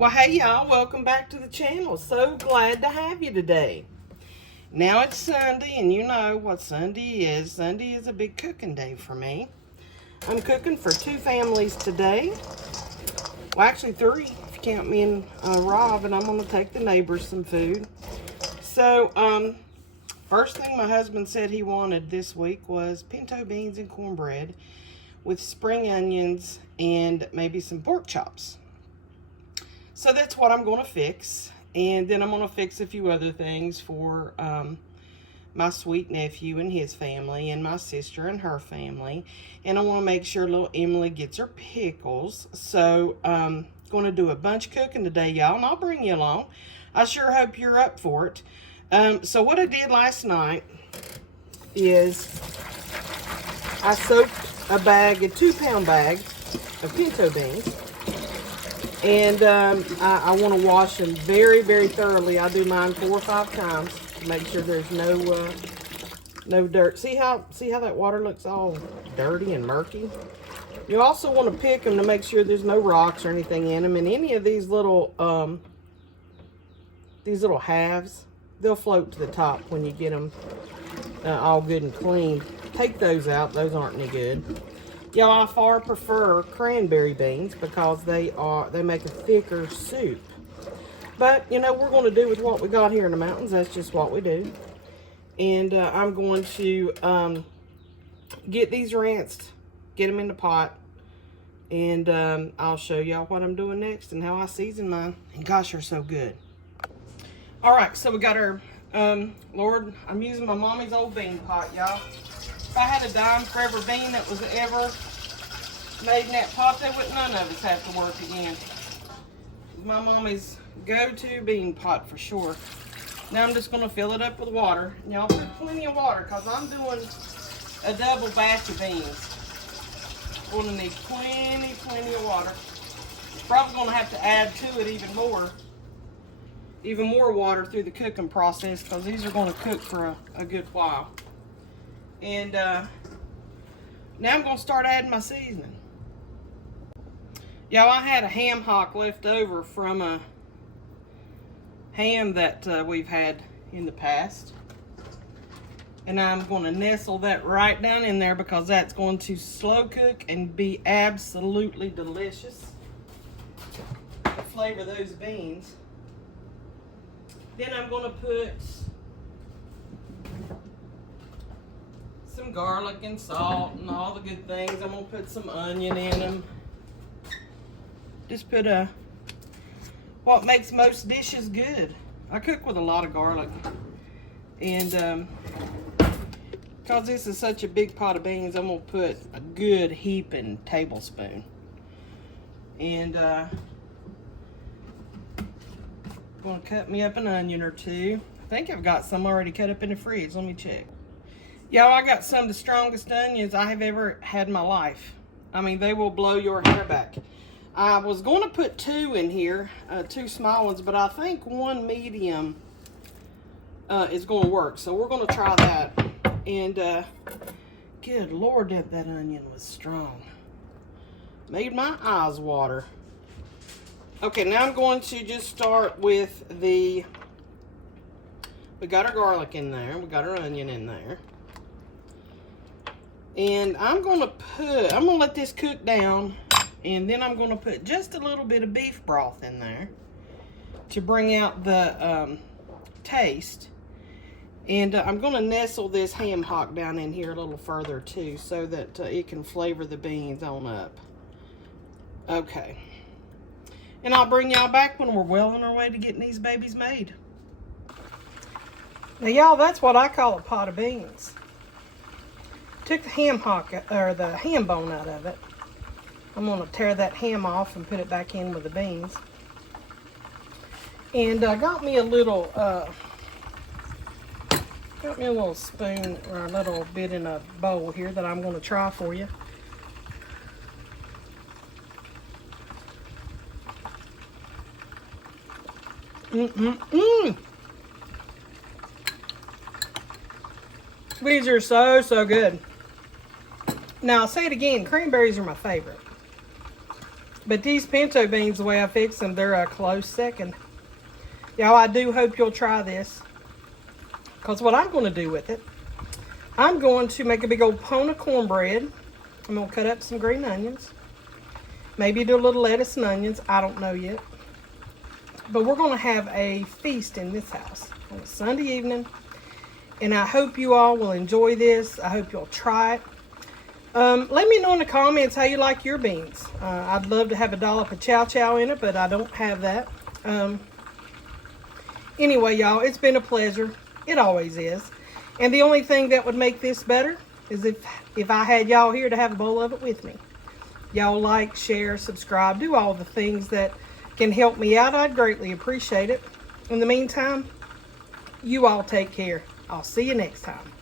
Well, hey y'all, welcome back to the channel. So glad to have you today. Now it's Sunday, and you know what Sunday is. Sunday is a big cooking day for me. I'm cooking for 2 families today. Well, actually 3, if you count me and Rob, and I'm going to take the neighbors some food. So, first thing my husband said he wanted this week was pinto beans and cornbread with spring onions and maybe some pork chops. So that's what I'm going to fix. And then I'm going to fix a few other things for my sweet nephew and his family, and my sister and her family. And I want to make sure little Emily gets her pickles. So I'm going to do a bunch of cooking today, y'all, and I'll bring you along. I sure hope you're up for it. So what I did last night is I soaked a 2-pound bag of pinto beans. And I want to wash them very, very thoroughly. I do mine 4 or 5 times to make sure there's no dirt. See how that water looks all dirty and murky? You also want to pick them to make sure there's no rocks or anything in them. And any of these little halves, they'll float to the top when you get them all good and clean. Take those out. Those aren't any good. Y'all, I far prefer cranberry beans because they make a thicker soup. But, you know, we're going to do with what we got here in the mountains. That's just what we do. And I'm going to get these rinsed, get them in the pot, and I'll show y'all what I'm doing next and how I season mine. And gosh, they're so good. All right, so we got our, Lord, I'm using my mommy's old bean pot, y'all. If I had a dime for every bean that was ever made in that pot, there would none of us have to work again. My mommy's go-to bean pot for sure. Now I'm just going to fill it up with water. Y'all put plenty of water because I'm doing a double batch of beans. Going to need plenty of water. Probably going to have to add to it even more water through the cooking process because these are going to cook for a good while. And now I'm going to start adding my seasoning. Y'all, I had a ham hock left over from a ham that we've had in the past. And I'm going to nestle that right down in there because that's going to slow cook and be absolutely delicious to flavor those beans. Then I'm going to put some garlic and salt and all the good things. I'm going to put some onion in them. Just put what makes most dishes good. I cook with a lot of garlic. And because this is such a big pot of beans, I'm going to put a good heaping tablespoon. And I'm going to cut me up an onion or 2. I think I've got some already cut up in the fridge. Let me check. Y'all, I got some of the strongest onions I have ever had in my life. I mean, they will blow your hair back. I was going to put 2 in here, 2 small ones, but I think 1 medium is going to work. So we're going to try that. And good Lord, that onion was strong. Made my eyes water. Okay, now I'm going to just start with we got our garlic in there. We got our onion in there. And I'm going to let this cook down, and then I'm going to put just a little bit of beef broth in there to bring out the taste. And I'm going to nestle this ham hock down in here a little further too so that it can flavor the beans on up. Okay. And I'll bring y'all back when we're well on our way to getting these babies made. Now y'all, that's what I call a pot of beans. Took the ham hock, or the ham bone out of it. I'm going to tear that ham off and put it back in with the beans. And I got me a little spoon or a little bit in a bowl here that I'm going to try for you. These are so good. Now, I'll say it again, cranberries are my favorite. But these pinto beans, the way I fix them, they're a close second. Y'all, I do hope you'll try this. Because what I'm going to do with it, I'm going to make a big old pan of cornbread. I'm going to cut up some green onions. Maybe do a little lettuce and onions. I don't know yet. But we're going to have a feast in this house on a Sunday evening. And I hope you all will enjoy this. I hope you'll try it. Let me know in the comments how you like your beans. I'd love to have a dollop of chow chow in it, but I don't have that. Anyway, y'all, it's been a pleasure. It always is. And the only thing that would make this better is if I had y'all here to have a bowl of it with me. Y'all like, share, subscribe, do all the things that can help me out. I'd greatly appreciate it. In the meantime, you all take care. I'll see you next time.